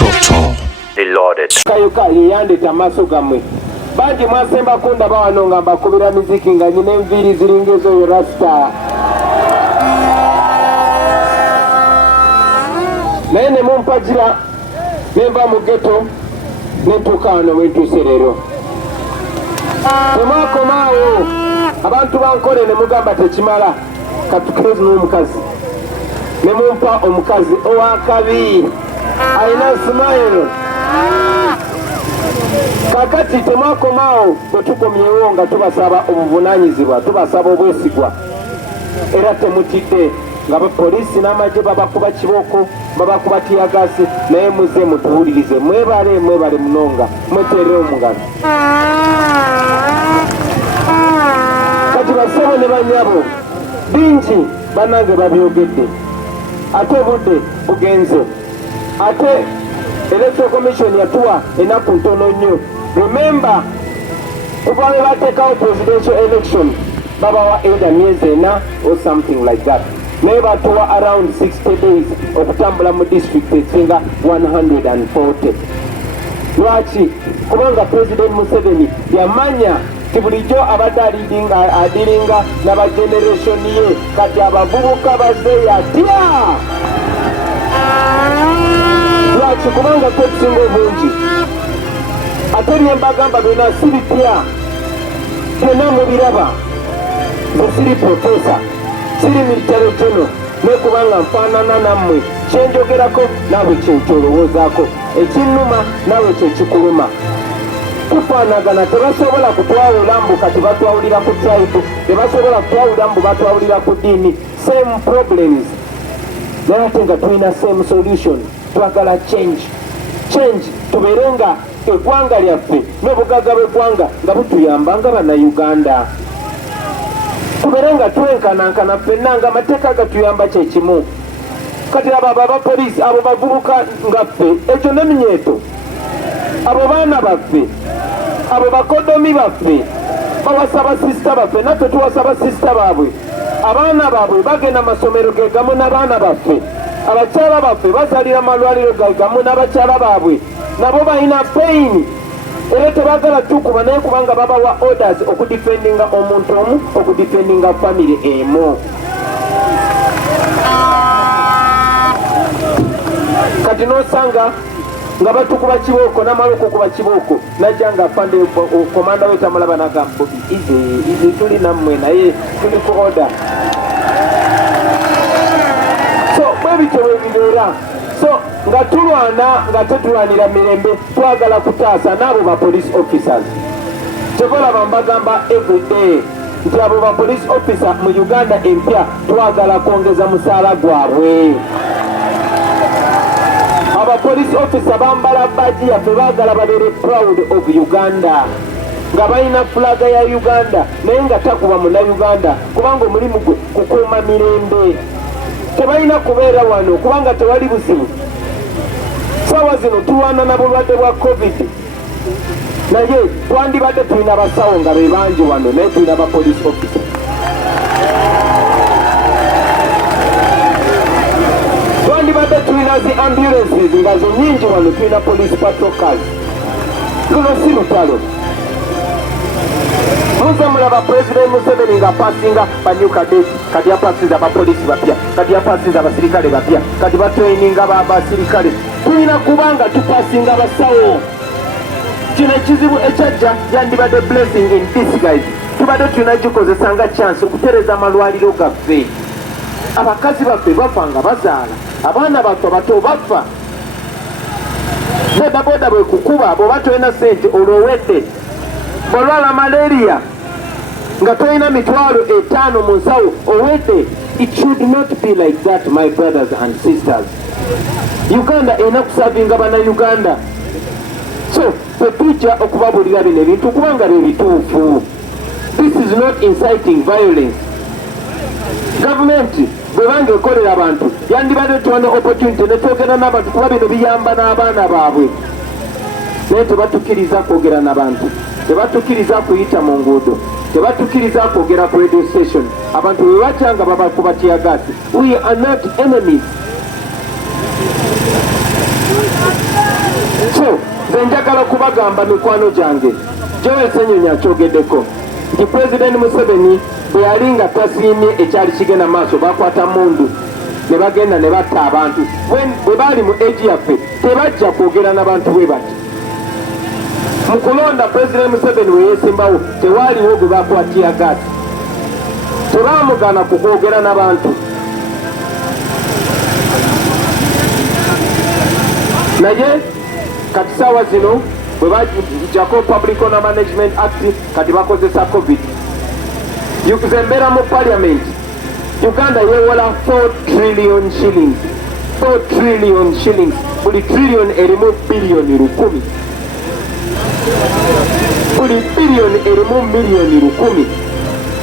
Shoto Reloaded. Kayuka yande tamaso gamwe. Bangi mwasemba kunda bawano ngamba kubira miziki nga nyine mviri ziringezo yo rasta. Naene mumpajira nemba mu ghetto netukano wentuserero. Temako mawo abantu bankole ne mugamba tekimala katukezi n'omukazi. Ne mumpa omukazi owakabi. Aina smile. Kakati temwakomaawo bwe tukomyewo nga tubasaba obuvunanyizibwa, tubasaba obwesigwa. Era temutidde nga poliisi n'amagye babakuba kiboko, babakuba tiyagasi, naye muze mutuwulirize. Mwebale munonga, mweteere omungalo. Kati basebo ne banyabo bingi bannange babyogedde. Ate obudde bugenze. Ate Electoral Commission yatuwa enaku ntono nnyo. Remember, kuba we bateekawo presidential election babawa either myezi 4 or something like that. Naye batuwa around 60 days okutambula mu district esinga 140. Lwaki? Kubanga President Museveni yamanya ti bulijjo abadde adiringa n'aba generation ye kati abavubuka bazze yatya. Lwaki? Kubanga twetusinga obungi. Ate bye mbagamba byonna si bipya. Byonna mubiraba. Nze siri profesa, siri military general, ne kubanga nfaanana nammwe. Kyenjogerako naawe kyekyolowoozaako. Ekinnuma naawe kyekikuluma. Tufaanagana, tebasobola kutwawula mbu kati batwawulira ku tribe, tebasobola kutwawula mbu batwawulira ku ddiini. Same problems. Naye ate nga tulina same solution. Twagala change. Tubeere nga eggwanga lyaffe n'obugagga bw'eggwanga nga butuyamba nga bannayuganda. Tubeere nga twenkanankana ffenna nga amateeka gatuyamba kyekimu. Kati abo abapoliisi, abo bavubuka nga ffe, ekyo n'eminyeeto. Abo baana baffe, abo bakodomi baffe, bawasa basisita baffe, natwe tuwasa basisita baabwe. Abaana baabwe bagenda masomero ge gamu n'abaana baffe. Abakyala baffe bazalira malwaliro ge gamu n'abakyala baabwe. Nabo balina pain. Era tebagala tukuba naye kubanga babawa orders okudifendinga omuntu omu, okudifendinga family emu. Kati nosanga nga batukuba kibooko namala okukuba kibooko najja nga afande komanda we tamulaba nagamba ize tuli nammwe naye tuli ku order. So bwe bityo bwe bibeera. So nga tulwana nga tetulwanira mirembe, twagala kutaasa n'abo ba police officers. Tebalaba mbagamba everyday nti abo ba police officer mu Uganda empya twagala kwongeza musaala gwabwe. Aba police officer bambala baji yaffe baagala babeere proud of Uganda. Nga balina fulaga ya Uganda naye nga takuba munnayuganda kubanga omulimu gwe kukuuma mirembe. Tebalina kubeera wano kubanga tewali buzibu. Sawa zino tulwana na bulwadde bwa COVID. Naye twandibadde tulina basawo nga be bangi wano naye tulina ba police officer. Twandibadde tulina zi ambulances nga zo nyingi wano, tulina police patrol cars. Luno si lutalo. Muze mulaba President Museveni nga pasinga banyu kati yapasinza abapoliisi bapya, kati yapasinza abasirikale bapya, kati batraininga abasirikale. Tulina kubanga tupasinga basawo. Kino ekizibu ekyajja yandibadde blessing in disguise. Tubadde tulina gikozesanga chance okutereza amalwaliro gaffe. Abakazi baffe bafa nga bazaala, abaana baffe abato bafa. Bodaboda bwe kukuba bw'oba tolina ssente olowedde. Bw'olwala malaria nga tolina $5,000 mu nsawo owedde. It should not be like that, my brothers and sisters. Uganda erina kusavinga bannayuganda. So tetujja okubabuulira bino ebintu kubanga bye bituufu. This is not inciting violence. Gavumenti bwebanga ekolera abantu yandibadde tuwana opportunity ne twogera n'abantu kuba bino biyamba n'abaana baabwe. Naye tebatukiriza kwogera n'abantu, tebatukiriza kuyita mu nguudo, tebatukiriza kwogera ku radio station. Abantu bwe batyanga babakuba tiyagasi. We are not enemies. nze njagala kubagamba mikwano gyange Joel Ssenyonyi akyogeddeko nti President Museveni bwe yali nga tasiimye ekyali kigenda maaso bakwata mundu ne bagenda ne batta abantu bwe baali mu egi yaffe tebajja kwogera n'abantu bwe bati mu kulonda President Museveni we yeesimbawo tewaaliwo gwe bakwatira gaasi tebaamugana kukwogera n'abantu naye kati saawa zino bwe bajjako Public Order Management Act kati bakozesa COVID embeera mu Parliament Uganda yeewola 4 trillion shillings 4 trillion shillings buli trillion erimu biliyoni 1000 buli biliyoni erimu miliyoni 1000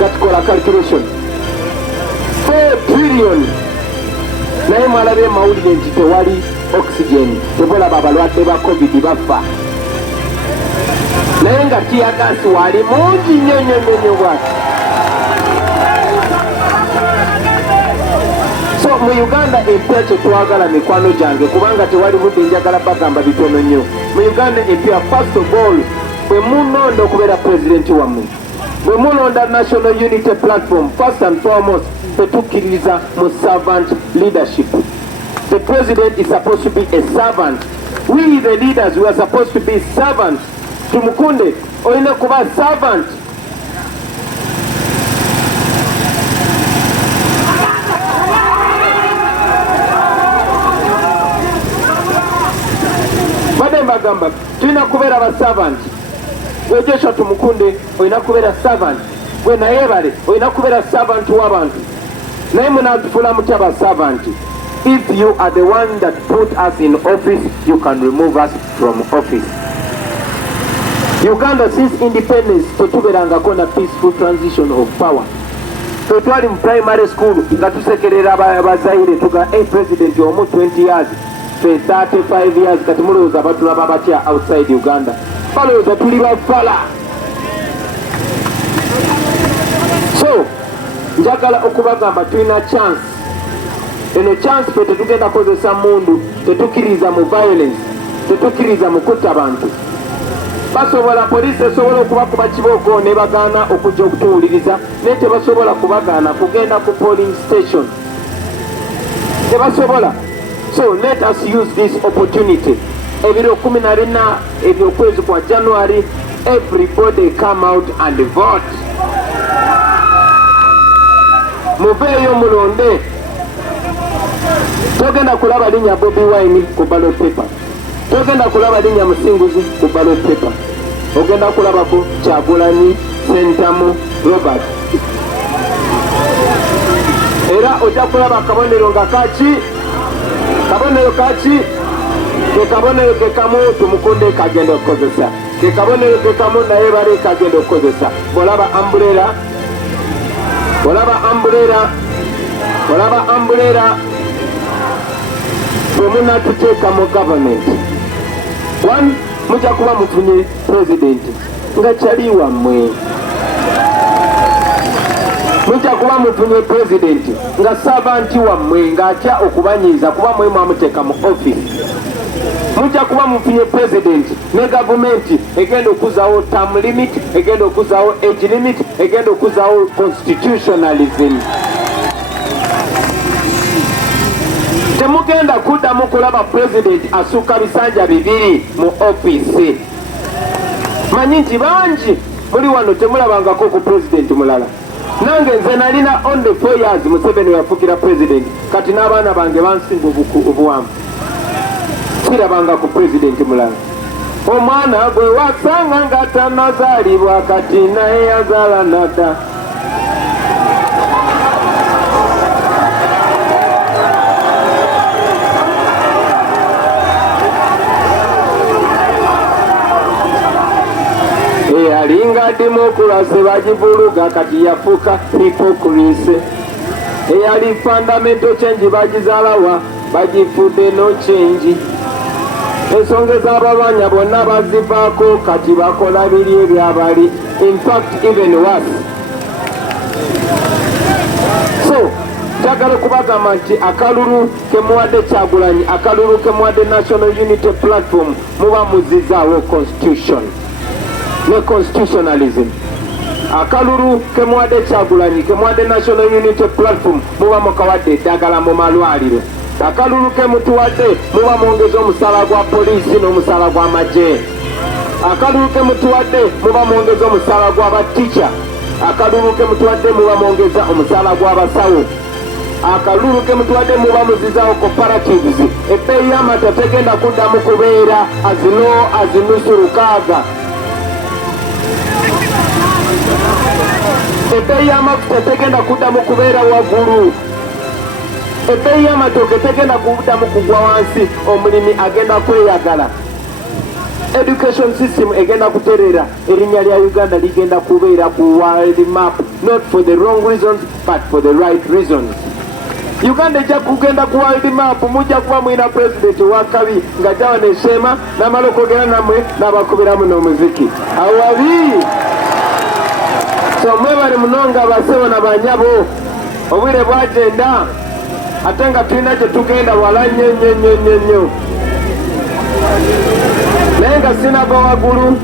gatikola calculation 4 trillion naye mwalabe mawulire nti tewali oxygen tebolaba abalwadde ba COVID bafa naye nga tiyagasi wali mungi nnyo bwati so mu Uganda empya kyetwagala mikwano gyange kubanga tewali budde njagala bagamba bitono nnyo mu Uganda empya first of all bwe munonda okubeera pulezidenti wammwe bwe mulonda National Unity Platform first and foremost tetukkiririza mu servant leadership. The president is supposed to be a servant. We the leaders we are supposed to be servants. Tumukunde olina kuba servant. Bade mbagamba tulina kubeera ba servant. Gwe Joshua Tumukunde olina kubeera servant. Gwe Nayebale olina kubeera servant w'abantu. Naye munaatufuula mutya ba servant. If you are the one that put us in office, you can remove us from office. Uganda since independence tetuberangako na peaceful transition of power. Twali mu primary school nga tusekerera abazaire tuga president omu 20 years fe 35 years kati mulowooza batulaba batya outside Uganda balowooza tuli bafala. So njagala okubagamba tulina chance eno chance fe tetugenda kozesa mundu tetukkiriza mu violence tetukkiriza mu kutta bantu basobola poliisi esobola okubakuba kibooko ne bagaana okujja okutuwuliriza naye tebasobola kubagaana kugenda ku polling station tebasobola. So let us use this opportunity ebiro 14 ebyokwezi kwa January everybody come out and vote. Muveeyo mulonde. Togenda kulaba linnya Bobi Wine ku ballot paper. Togenda kulaba linnya Musinguzi ku ballot paper. Ogenda kulabako Kyagulanyi, Sentamu, Robert. Era ojja kulaba kabonero nga kaki? Kabonero kaki? Ke kabonero ke kamu Tumukunde kagenda okukozesa. Ke kabonero ke kamu Nayebale kagenda okukozesa. Olaba umbrella. Olaba umbrella. Olaba umbrella. Bwemuna tuteeka mu government. One, mujja kuba mufunye president nga kyali wammwe. Mujja kuba mufunye president nga servant wammwe ng'atya okubanyiiza kuba mwe mwamuteeka mu office. Mujja kuba mufunye president ne gavumenti egenda okuzaawo term limit, egenda okuzaawo age limit, egenda okuzaawo constitutionalism. Temugenda kuddamu kulaba president asukka bisanja bibiri mu office. Manyi nti bangi muli wano temulabangako ku president mulala. Nange nze nalina only 4 years Museveni yafuukira president kati n'abaana bange bansinga obuwanvu. Sirabanga ku president mulala. Omwana gwe wasanga nga tannazaalibwa kati naye yazaala nadda. Alinga demokrasi bagivuluga kati yafuuka hypocrisy. Eyali fundamental change bagizaalawa bagifudde no change. Ensonga ez'abalwanya bonna bazivaako kati bakola biri ebyabali. In fact even worse. So njagala okubagamba nti akalulu kemuwadde Kyagulanyi, akalulu kemuwadde National Unity Platform, muba muzizaawo constitution ne constitutionalism. Akalulu kemuwadde Kyagulanyi, kemuwadde National Unity Platform, muba mukawadde eddagala mu malwaliro. Akalulu kemutuwadde, muba mwongeza omusaala gwa poliisi n'omusaala gw'amagye. Akalulu kemutuwadde, muba mwongeza omusaala gw'abatica. Akalulu kemutuwadde, muba mwongeza omusaala gw'abasawo. Akalulu kemutuwadde, muba muzizaawo cooperatives. Ebbeeyi y'amata tegenda kuddamu kubeera as low as nusu lukaaga. Ebbeeyi y'amafuta tegenda kuddamu kubeera waggulu. Ebbeeyi y'amatooke tegenda kuddamu kugwa wansi. Omulimi agenda kweyagala. Education system egenda kuterera, erinnya lya Uganda ligenda kubeera ku world map, not for the wrong reasons but for the right reasons. Uganda ejja kugenda ku world map, mujja kuba mwina president wa kabi nga jawa ne Shema n'amala okwogera nammwe n'abakubiramu n'omuziki awabi. So mwebale munonga abasewo na banyabo, obwire bwagenda ate nga tulina gye tugenda wala nnyo. Naye nga sinava waggulu